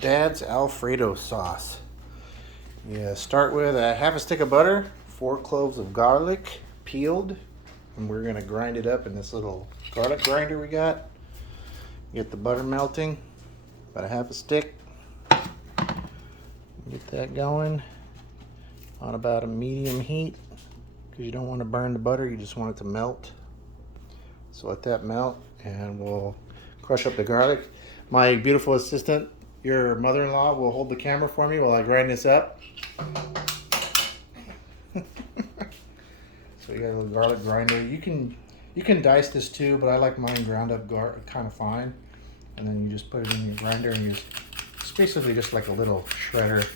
Dad's Alfredo sauce. Yeah, start with a half a stick of butter, 4 cloves of garlic, peeled, and we're gonna grind it up in this little garlic grinder we got. Get the butter melting, about a half a stick. Get that going on about a medium heat because you don't want to burn the butter, you just want it to melt. So let that melt and we'll crush up the garlic. My beautiful assistant, your mother-in-law, will hold the camera for me while I grind this up. So you got a little garlic grinder. You can dice this too, but I like mine ground up kind of fine. And then you just put it in your grinder and it's basically just like a little shredder,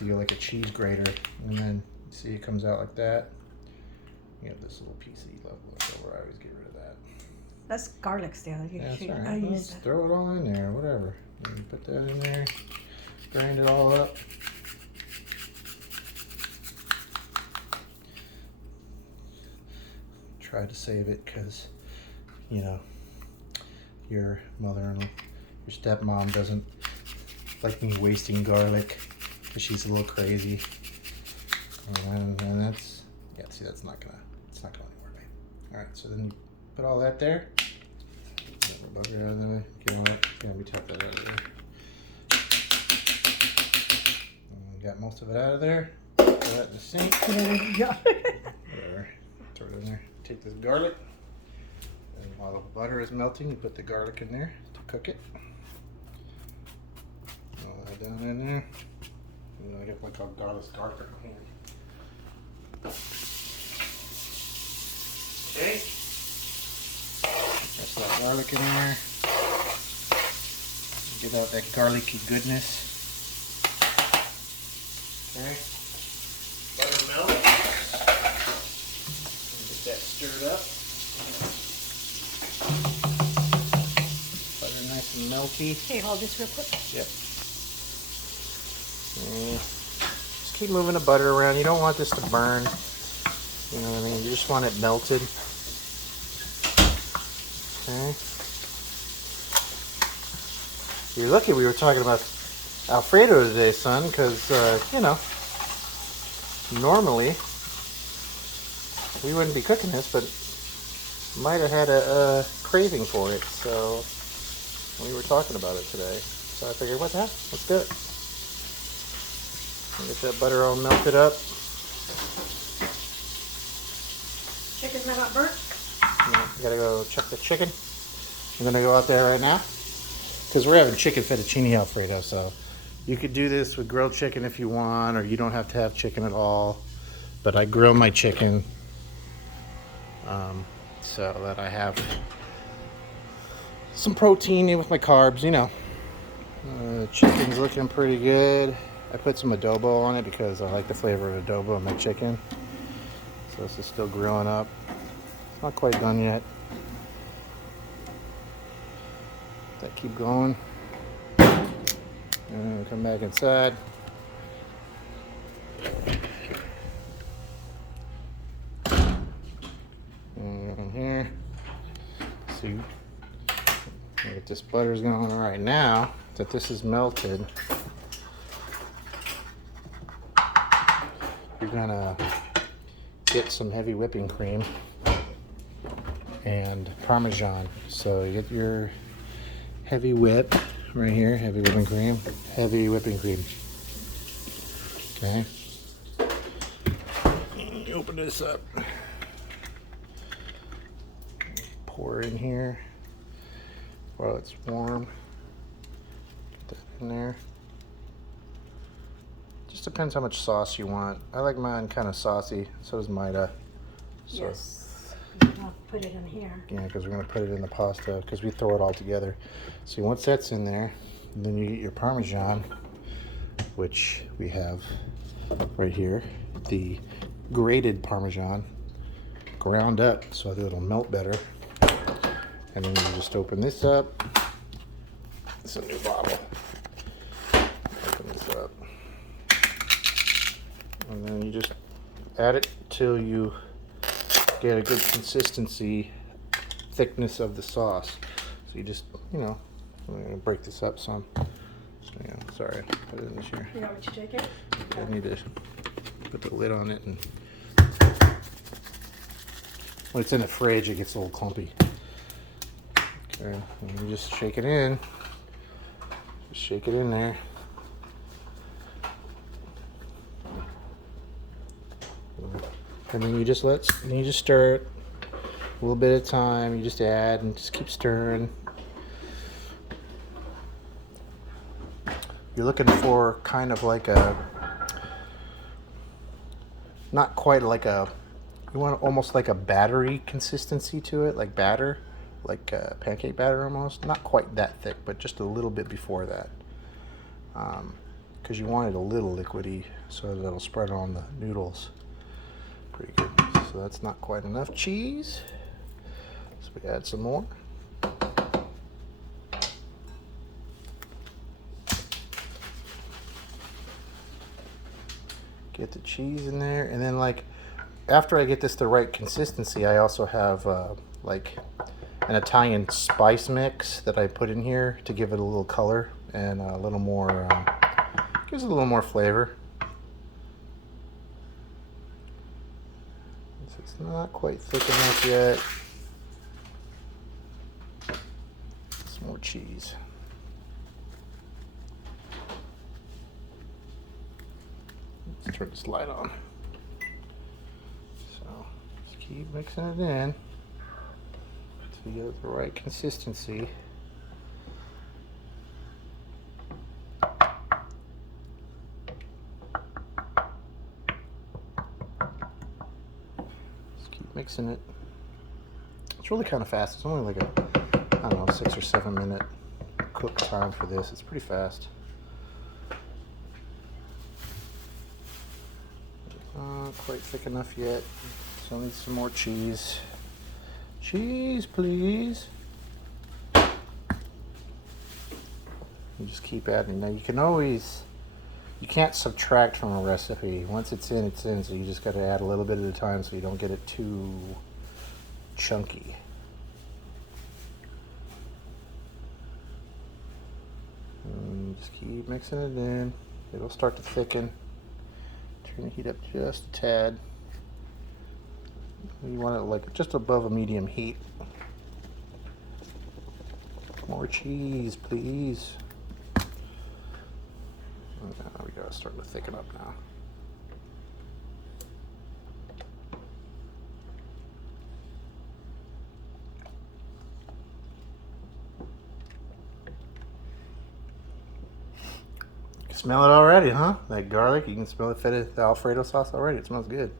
like a cheese grater. And then see it comes out like that. You have this little piece that you love left over. I always get rid of that. That's garlic still. Yeah, that's all right. Let's throw it all in there, whatever. And you put that in there, grind it all up. Try to save it because, you know, your mother-in-law, your stepmom doesn't like me wasting garlic because she's a little crazy. And that's, yeah, see, it's not going anywhere, babe. All right, so then you put all that there. Get the butter out of the way. Get all that. Yeah, we tap that out of there. And we got most of it out of there. Put that in the sink. Whatever. Throw it in there. Take this garlic. And while the butter is melting, you put the garlic in there to cook it. All that down in there. And then I get like a garlic here. Okay. Press that garlic in there. Get out that garlicky goodness. Okay. Butter melt. Get that stirred up. Butter nice and melty. Hey, hold this real quick. Yep. Just keep moving the butter around. You don't want this to burn. You know what I mean? You just want it melted. Okay. You're lucky we were talking about Alfredo today, son, because, you know, normally we wouldn't be cooking this, but might have had a craving for it, so we were talking about it today. So I figured, what the heck? Let's do it. Get that butter all melted up. Chicken's not burnt? No, gotta go check the chicken. I'm gonna go out there right now because we're having chicken fettuccine Alfredo. So you could do this with grilled chicken if you want, or you don't have to have chicken at all. But I grill my chicken so that I have some protein in with my carbs. You know, chicken's looking pretty good. I put some adobo on it because I like the flavor of adobo in my chicken. So this is still grilling up. It's not quite done yet. That keep going. And come back inside. And here. See, get this butter's going right now that this is melted. You're gonna get some heavy whipping cream and Parmesan. So you get your heavy whip right here, heavy whipping cream. Okay. You open this up. Pour it in here while it's warm. Get that in there. Just depends how much sauce you want. I like mine kind of saucy. So does Maida. So, Yes. I'll put it in here. yeah, because we're going to put it in the pasta because we throw it all together. So once that's in there, then you get your Parmesan, which we have right here. The grated Parmesan, ground up so that it'll melt better. And then you just open this up. It's a new bottle. Open this up. And then you just add it till you get a good consistency, thickness of the sauce. So you just, you know, I'm going to break this up some. Yeah, sorry, put it in this here. You got what you take it? I need to put the lid on it, and when it's in the fridge, it gets a little clumpy. Okay, and you just shake it in. Just shake it in there. And then you just stir it a little bit at a time. You just add and just keep stirring. You're looking for kind of like a, not quite like a, you want almost like a battery consistency to it, like batter, like pancake batter almost. Not quite that thick, but just a little bit before that. Because you want it a little liquidy so that it'll spread on the noodles. Pretty good. So that's not quite enough cheese. So we add some more. Get the cheese in there, and then like after I get this the right consistency, I also have like an Italian spice mix that I put in here to give it a little color and a little more, gives it a little more flavor. It's not quite thick enough yet. Some more cheese. Let's turn this light on. So just keep mixing it in until you get the right consistency. Just keep mixing it. It's really kind of fast. It's only like a, I don't know, 6 or 7 minute cook time for this. It's pretty fast. Not quite thick enough yet. So I need some more cheese. Cheese, please. You just keep adding. Now you can always, you can't subtract from a recipe. Once it's in, it's in. So you just got to add a little bit at a time so you don't get it too chunky. And just keep mixing it in. It'll start to thicken. Turn the heat up just a tad. You want it like just above a medium heat. More cheese, please. And there we go, it's starting to thicken up now. You can smell it already, huh? That garlic, you can smell the alfredo sauce already. It smells good.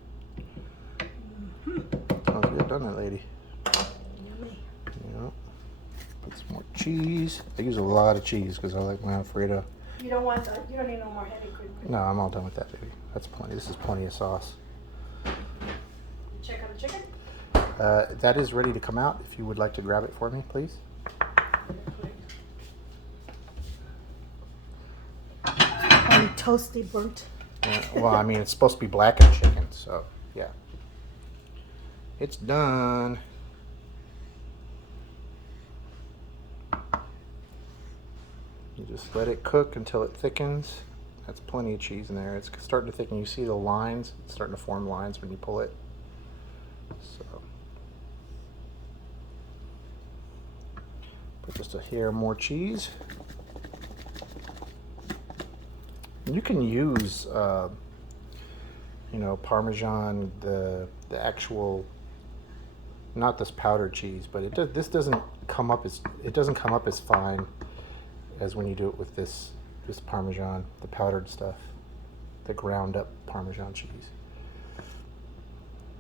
Smells good, doesn't it, lady? Yummy. Yeah. Put some more cheese. I use a lot of cheese because I like my alfredo. You don't want that. You don't need no more heavy cream. No, I'm all done with that, baby. That's plenty. This is plenty of sauce. Check out the chicken. That is ready to come out. If you would like to grab it for me, please. Probably toasty, burnt. Well, I mean, it's supposed to be blackened chicken, so yeah. It's done. You just let it cook until it thickens. That's plenty of cheese in there. It's starting to thicken. You see the lines? It's starting to form lines when you pull it. So put just a hair more cheese. You can use, you know, Parmesan, the actual, not this powdered cheese, but this doesn't come up as fine as when you do it with this Parmesan, the powdered stuff, the ground up Parmesan cheese.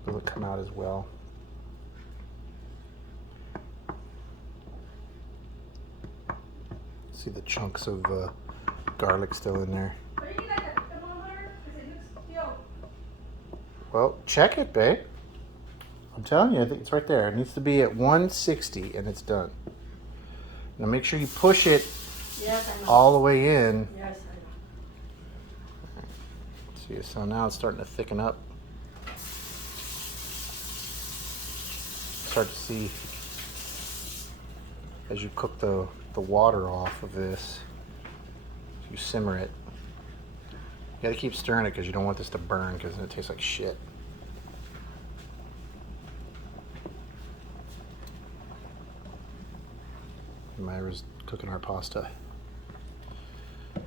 Doesn't come out as well. See the chunks of garlic still in there. Well, check it, babe. I'm telling you, I think it's right there. It needs to be at 160 and it's done. Now make sure you push it all the way in. Yes, I know. See, so now it's starting to thicken up. Start to see as you cook the water off of this. You simmer it. You gotta keep stirring it because you don't want this to burn because then it tastes like shit. Myra's cooking our pasta.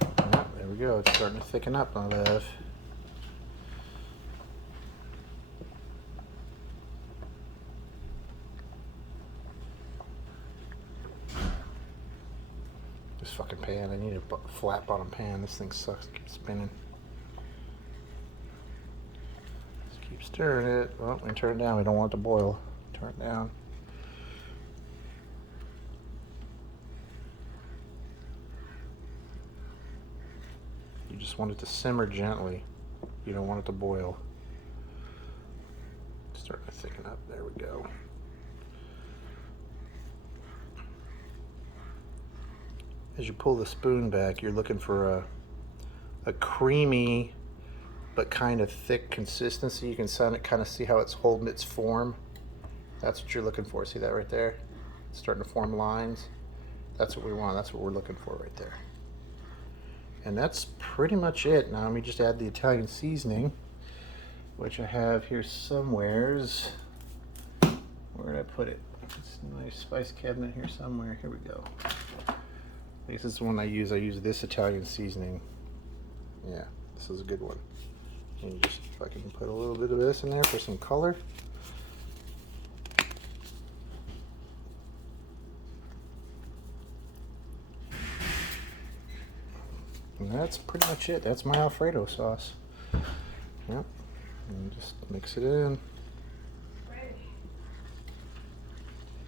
Yep, there we go. It's starting to thicken up, my love. This fucking pan. I need a flat bottom pan. This thing sucks. It keeps spinning. Just keep stirring it. Well, we turn it down. We don't want it to boil. Turn it down. You just want it to simmer gently. You don't want it to boil. It's starting to thicken up. There we go. As you pull the spoon back, you're looking for a creamy but kind of thick consistency. You can kind of see how it's holding its form. That's what you're looking for. See that right there? It's starting to form lines. That's what we want. That's what we're looking for right there. And that's pretty much it. Now let me just add the Italian seasoning, which I have here somewheres. Where did I put it? It's in my spice cabinet here somewhere. Here we go. This is the one I use. I use this Italian seasoning. Yeah, this is a good one. And just if I can put a little bit of this in there for some color. And that's pretty much it. That's my Alfredo sauce. Yep. And just mix it in.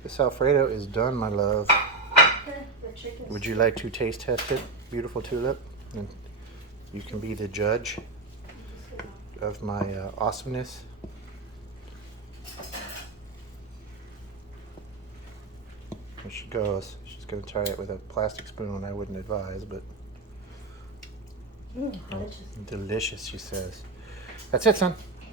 This Alfredo is done, my love. Would you like to taste test it, beautiful tulip? And you can be the judge of my awesomeness. Here she goes. She's going to try it with a plastic spoon. I wouldn't advise, but Delicious. delicious, she says. That's it, son.